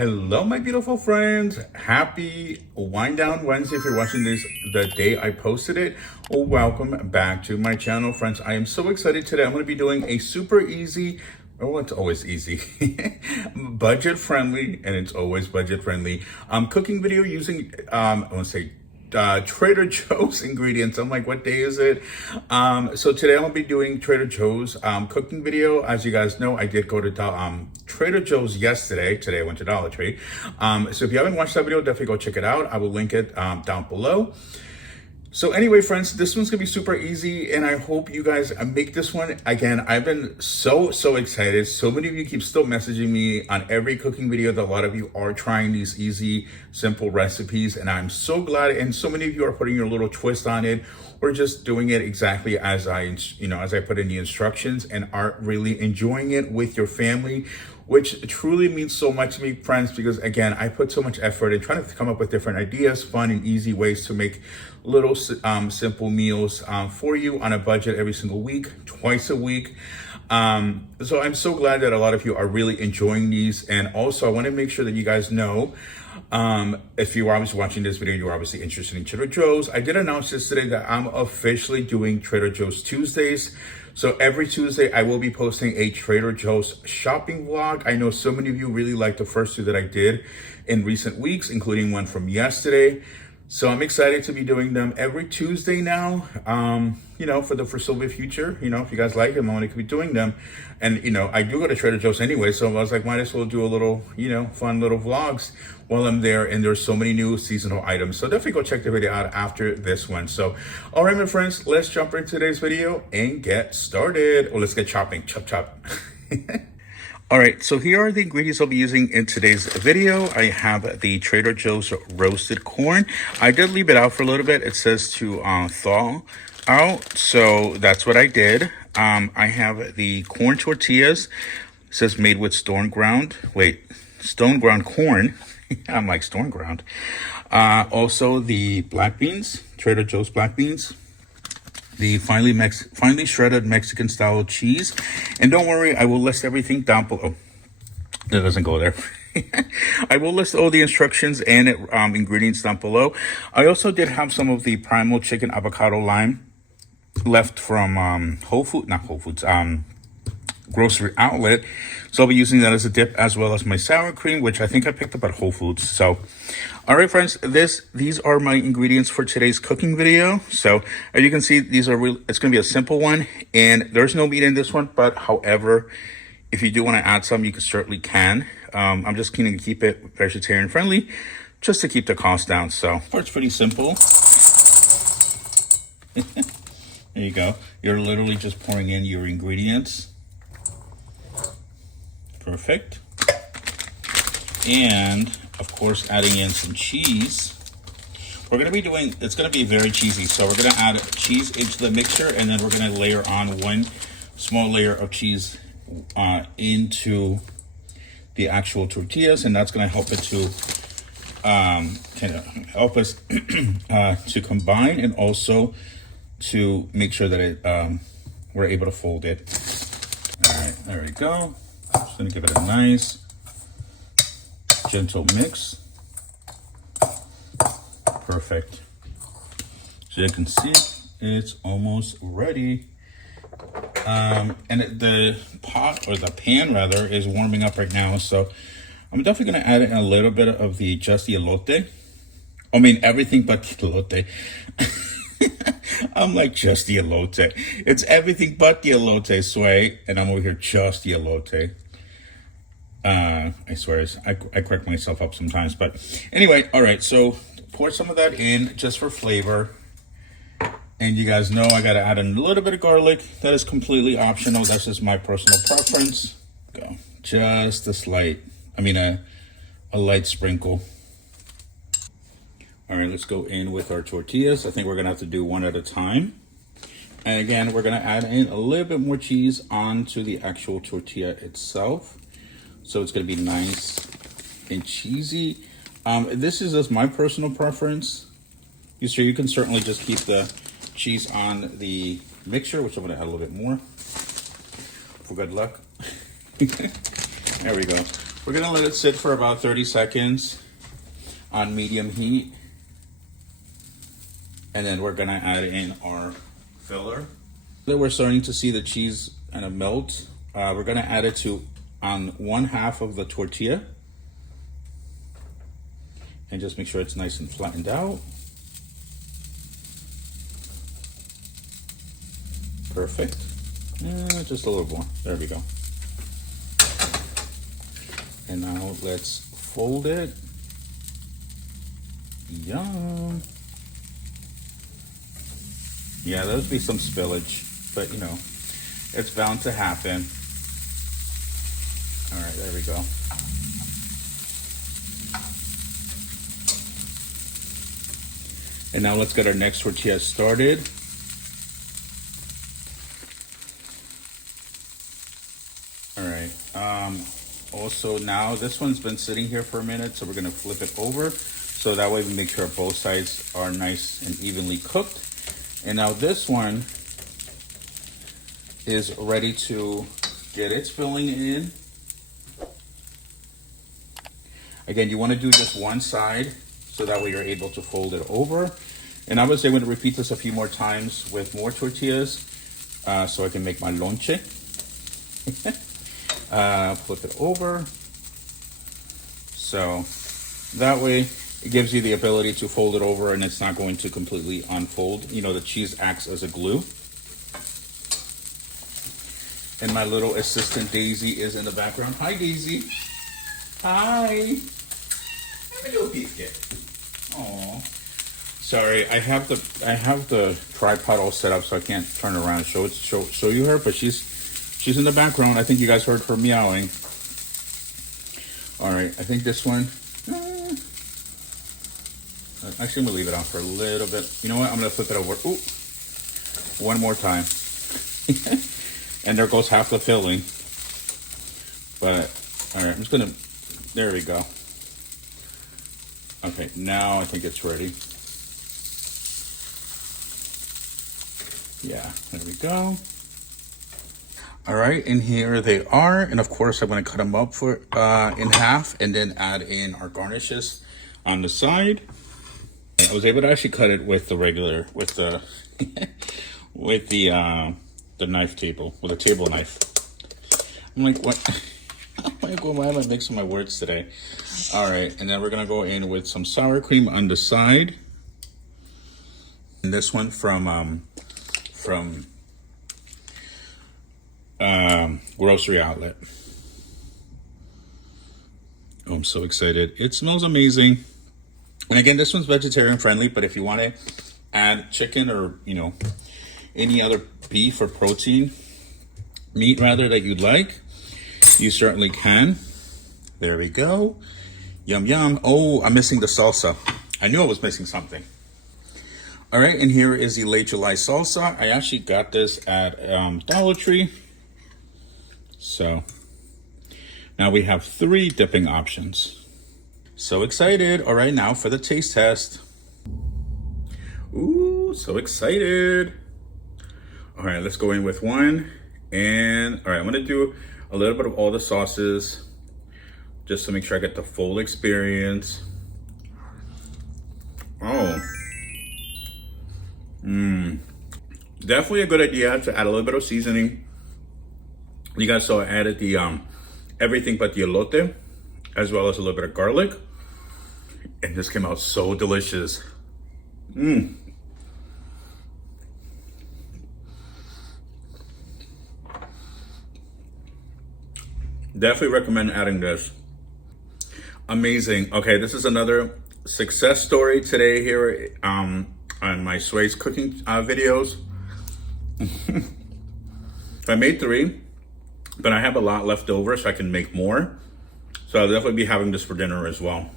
Hello, my beautiful friends. Happy Wind Down Wednesday if you're watching this the day I posted it. Welcome back to my channel, friends. I am so excited today. I'm going to be doing a super easy, oh, it's always easy, budget friendly, and it's always budget friendly, cooking video using, I want to say, Trader Joe's ingredients. I'm like, what day is it? So today I'm gonna be doing Trader Joe's cooking video. As you guys know, I did go to Trader Joe's yesterday. Today I went to Dollar Tree. So if you haven't watched that video, definitely go check it out. I will link it down below. So anyway, friends, this one's gonna be super easy, and I hope you guys make this one. Again, I've been so excited. So many of you keep still messaging me on every cooking video that a lot of you are trying these easy, simple recipes, and I'm so glad. And so many of you are putting your little twist on it, or just doing it exactly as I put in the instructions, and are really enjoying it with your family, which truly means so much to me, friends, because again, I put so much effort in trying to come up with different ideas, fun and easy ways to make little simple meals for you on a budget every single week, twice a week. So I'm so glad that a lot of you are really enjoying these. And also I want to make sure that you guys know, if you are obviously watching this video, you're obviously interested in Trader Joe's. I did announce yesterday that I'm officially doing Trader Joe's Tuesdays. So every Tuesday, I will be posting a Trader Joe's shopping vlog. I know so many of you really liked the first two that I did in recent weeks, including one from yesterday. So I'm excited to be doing them every Tuesday now, for the foreseeable future. If you guys like them, I'm going to be doing them. And, I do go to Trader Joe's anyway, so I was like, might as well do a little, fun little vlogs while I'm there. And there's so many new seasonal items. So definitely go check the video out after this one. So, all right, my friends, let's jump into today's video and get started. Or let's get chopping. Chop, chop. All right, so here are the ingredients I'll be using in today's video. I have the Trader Joe's roasted corn. I did leave it out for a little bit. It says to thaw out, so that's what I did. I have the corn tortillas. It says made with stone ground corn. I'm like stone ground. Also the black beans, Trader Joe's black beans. The finely shredded Mexican style cheese. And don't worry, I will list everything down below. That doesn't go there. I will list all the instructions and ingredients down below. I also did have some of the primal chicken avocado lime left from grocery outlet. So I'll be using that as a dip, as well as my sour cream, which I think I picked up at Whole Foods. So, all right, friends, these are my ingredients for today's cooking video. So as you can see, it's going to be a simple one, and there's no meat in this one. But however, if you do want to add some, you certainly can. I'm just keen to keep it vegetarian friendly, just to keep the cost down. So it's pretty simple. There you go. You're literally just pouring in your ingredients. Perfect. And of course, adding in some cheese. It's going to be very cheesy. So we're going to add cheese into the mixture, and then we're going to layer on one small layer of cheese into the actual tortillas, and that's going to help it to kind of help us to combine, and also to make sure that we're able to fold it. All right, there we go. Just gonna give it a nice gentle mix. Perfect. So you can see it's almost ready. And the pot, or the pan rather, is warming up right now. So I'm definitely gonna add in a little bit of the just the elote. I mean everything but the elote. I'm like, just the elote. It's everything but the elote, Sway. And I'm over here, just the elote. I swear, I correct myself up sometimes. But anyway, all right. So pour some of that in just for flavor. And you guys know I got to add in a little bit of garlic. That is completely optional. That's just my personal preference. Go. Just a light sprinkle. All right, let's go in with our tortillas. I think we're gonna have to do one at a time. And again, we're gonna add in a little bit more cheese onto the actual tortilla itself. So it's gonna be nice and cheesy. This is just my personal preference. You can certainly just keep the cheese on the mixture, which I'm gonna add a little bit more for good luck. There we go. We're gonna let it sit for about 30 seconds on medium heat. And then we're gonna add in our filler. Then we're starting to see the cheese kind of melt. We're gonna add it to on 1/2 of the tortilla. And just make sure it's nice and flattened out. Perfect. Just a little more. There we go. And now let's fold it. Yum. Yeah, there'll be some spillage, but you know, it's bound to happen. All right, there we go. And now let's get our next tortilla started. All right. Also now this one's been sitting here for a minute, so we're gonna flip it over. So that way we make sure both sides are nice and evenly cooked. And now this one is ready to get its filling in. Again, you wanna do just one side, so that way you're able to fold it over. And obviously I'm going to repeat this a few more times with more tortillas so I can make my lonche. Flip it over. So that way it gives you the ability to fold it over and it's not going to completely unfold. You know, the cheese acts as a glue. And my little assistant Daisy is in the background. Hi, Daisy. Hi. Have a little biscuit. Aw. Sorry, I have the tripod all set up so I can't turn around and show you her, but she's in the background. I think you guys heard her meowing. All right, I think this one. Actually, I'm gonna leave it on for a little bit. You know what? I'm gonna flip it over. Ooh, one more time. And there goes half the filling. But all right, I'm just gonna. There we go. Okay, now I think it's ready. Yeah, there we go. All right, and here they are. And of course, I'm gonna cut them up for in half and then add in our garnishes on the side. I was able to actually cut it with the regular, with the, with the knife table, with a table knife. I'm like, what? Why am I mixing my words today? All right, and then we're gonna go in with some sour cream on the side. And this one from grocery outlet. Oh, I'm so excited. It smells amazing. And again, this one's vegetarian friendly, but if you want to add chicken or, you know, any other beef or protein, meat rather, that you'd like, you certainly can. There we go. Yum, yum. Oh, I'm missing the salsa. I knew I was missing something. All right, and here is the late July salsa. I actually got this at Dollar Tree. So now we have 3 dipping options. So excited. All right, now for the taste test. Ooh, so excited. All right, let's go in with one. And all right, I'm gonna do a little bit of all the sauces just to make sure I get the full experience. Oh. Definitely a good idea to add a little bit of seasoning. You guys saw I added the everything but the elote, as well as a little bit of garlic. And this came out so delicious. Definitely recommend adding this. Amazing. Okay, this is another success story today here on my Sway's cooking videos. I made 3, but I have a lot left over so I can make more. So I'll definitely be having this for dinner as well,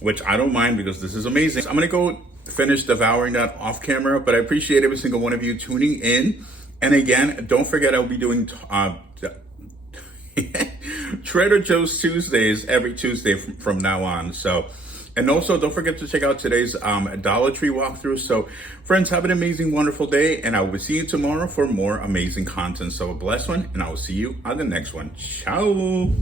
which I don't mind because this is amazing. So I'm gonna go finish devouring that off camera, but I appreciate every single one of you tuning in. And again, don't forget I'll be doing Trader Joe's Tuesdays every Tuesday from now on. So, and also don't forget to check out today's Dollar Tree walkthrough. So friends, have an amazing, wonderful day, and I will see you tomorrow for more amazing content. So a blessed one, and I will see you on the next one. Ciao.